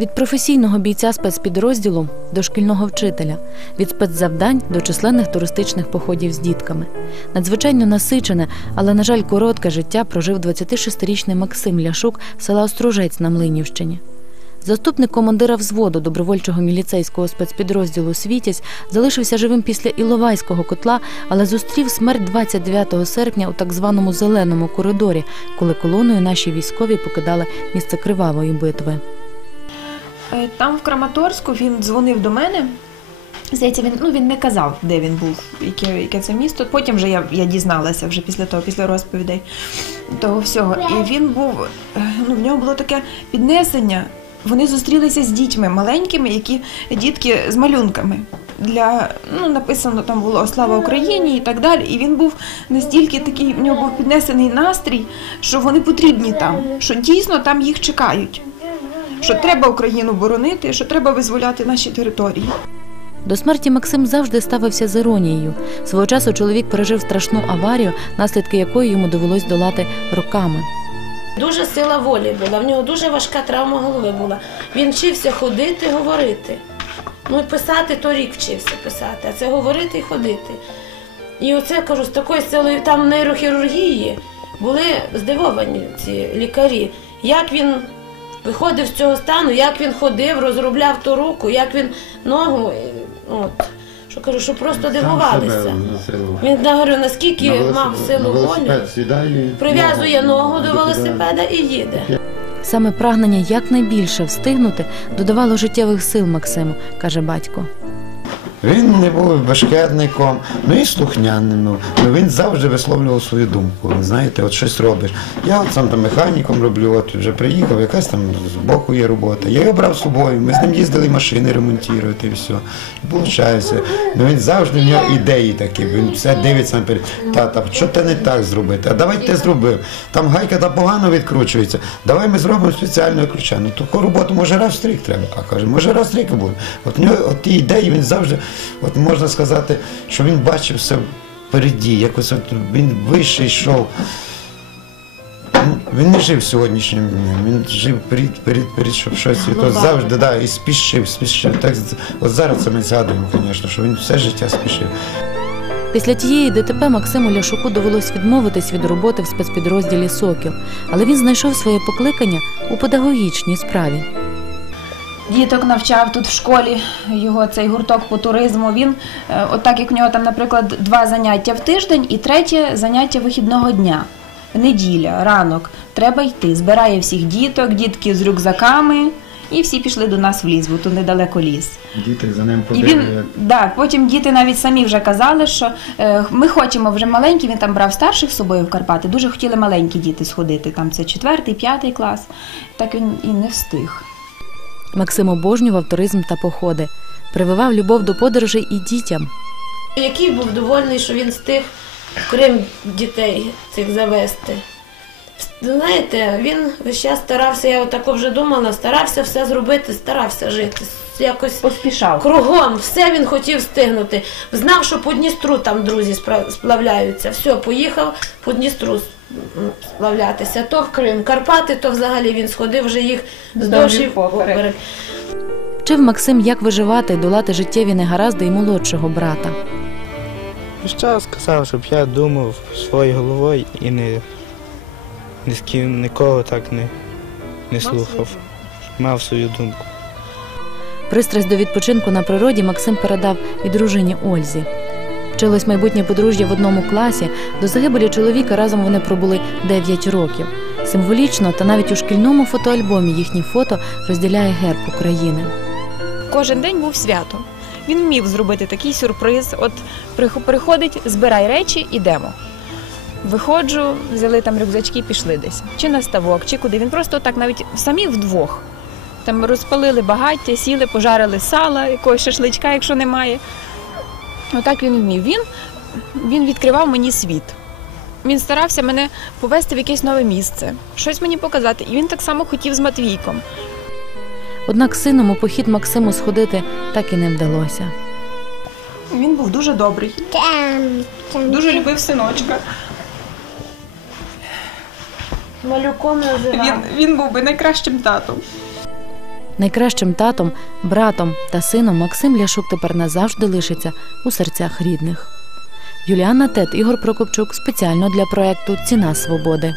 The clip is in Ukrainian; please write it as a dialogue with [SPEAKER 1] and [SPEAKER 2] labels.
[SPEAKER 1] Від професійного бійця спецпідрозділу до шкільного вчителя, від спецзавдань до численних туристичних походів з дітками. Надзвичайно насичене, але, на жаль, коротке життя прожив 26-річний Максим Ляшук села Острожець на Млинівщині. Заступник командира взводу добровольчого міліцейського спецпідрозділу Світязь залишився живим після Іловайського котла, але зустрів смерть 29 серпня у так званому зеленому коридорі, коли колоною наші військові покидали місце кривавої битви.
[SPEAKER 2] Е, Там в Краматорську він дзвонив до мене. Здається, він ну він не казав, де він був, яке, яке це місто. Потім вже я, я дізналася вже після того, після розповідей того всього. І він був, е, ну в нього було таке піднесення. Вони зустрілися з дітьми маленькими, які дітки з малюнками. Для ну написано там було Слава Україні і так далі. І він був настільки такий, в нього був піднесений настрій, що вони потрібні там, що дійсно там їх чекають що треба Україну боронити, що треба визволяти наші території.
[SPEAKER 1] До смерті Максим завжди ставився з іронією. Свого часу чоловік пережив страшну аварію, наслідки якої йому довелось долати роками.
[SPEAKER 2] Дуже сила волі була, в нього дуже важка травма голови була. Він вчився ходити, говорити. Ну і писати то рік вчився писати, а це говорити і ходити. І оце кажу, з такою силою там нейрохірургії були здивовані ці лікарі, як він виходив з цього стану, як він ходив, розробляв ту руку, як він ногу. От. Що кажу, що просто дивувалися. Він говорю, наскільки мав силу волі, прив'язує ногу до велосипеда і їде.
[SPEAKER 1] Саме прагнення якнайбільше встигнути додавало життєвих сил Максиму, каже батько.
[SPEAKER 3] Він не був башкетником, ну і слухняним. Ну, Ну, він завжди висловлював свою думку. Знаєте, от щось робиш. Я от сам там механіком роблю, от вже приїхав, якась там з боку є робота. Я його брав з собою, ми з ним їздили машини ремонтувати і все. І виходить. Ну він завжди в нього ідеї такі. Він все дивиться наперед. Тата, що ти не так зробити? А давай ти зробив. Там гайка та погано відкручується. Давай ми зробимо спеціального ключа. Ну таку роботу може раз в треба. А каже, може раз в буде. От нього от ті ідеї він завжди, от можна сказати, що він бачив все впереді, якось от він вище йшов. Ну, Він не жив сьогоднішнім днем, він жив перед, перед, перед щоб щось і то завжди, да, і спішив, спішив. Так, от зараз це ми згадуємо, звісно, що він все життя спішив.
[SPEAKER 1] Після тієї ДТП Максиму Ляшуку довелось відмовитись від роботи в спецпідрозділі Сокіл, але він знайшов своє покликання у педагогічній справі.
[SPEAKER 2] Діток навчав тут в школі його цей гурток по туризму. Він, е, от так як в нього там, наприклад, два заняття в тиждень і третє заняття вихідного дня. Неділя, ранок, треба йти. Збирає всіх діток, дітки з рюкзаками, і всі пішли до нас в ліс, бо тут недалеко ліс.
[SPEAKER 3] Діти за ним І він
[SPEAKER 2] да, потім діти навіть самі вже казали, що е, ми хочемо вже маленькі. Він там брав старших з собою в Карпати. Дуже хотіли маленькі діти сходити. Там це четвертий, п'ятий клас. Так він і не встиг.
[SPEAKER 1] Максим обожнював туризм та походи, прививав любов до подорожей і дітям.
[SPEAKER 2] Який був довольний, що він встиг в Крим дітей цих завести. Знаєте, він весь час старався, я отако вже думала, старався все зробити, старався жити. Якось Поспішав. кругом, все він хотів встигнути. Знав, що по Дністру там друзі сплавляються. Все, поїхав по Дністру сплавлятися. То в Крим, Карпати, то взагалі він сходив вже їх Вздовж і поперек.
[SPEAKER 1] Вчив Максим, як виживати і долати життєві негаразди й молодшого брата.
[SPEAKER 4] Весь час казав, щоб я думав своєю головою і не, ні з ким нікого так не, не слухав. Мав свою думку.
[SPEAKER 1] Пристрасть до відпочинку на природі Максим передав і дружині Ользі. Вчилось майбутнє подружжя в одному класі. До загибелі чоловіка разом вони пробули 9 років. Символічно та навіть у шкільному фотоальбомі їхні фото розділяє герб України.
[SPEAKER 5] Кожен день був свято. Він вмів зробити такий сюрприз. От приходить, збирай речі, ідемо. Виходжу, взяли там рюкзачки, пішли десь. Чи на ставок, чи куди. Він просто так навіть самі вдвох. Там розпалили багаття, сіли, пожарили сала, якогось шашличка, якщо немає. Отак він вмів. Він, він відкривав мені світ. Він старався мене повести в якесь нове місце, щось мені показати. І він так само хотів з Матвійком.
[SPEAKER 1] Однак сином у похід Максиму сходити так і не вдалося.
[SPEAKER 2] Він був дуже добрий, дуже любив синочка. Малюком називав. Він, він був би найкращим татом.
[SPEAKER 1] Найкращим татом, братом та сином Максим Ляшук тепер назавжди лишиться у серцях рідних. Юліана Тет, Ігор Прокопчук спеціально для проекту Ціна свободи.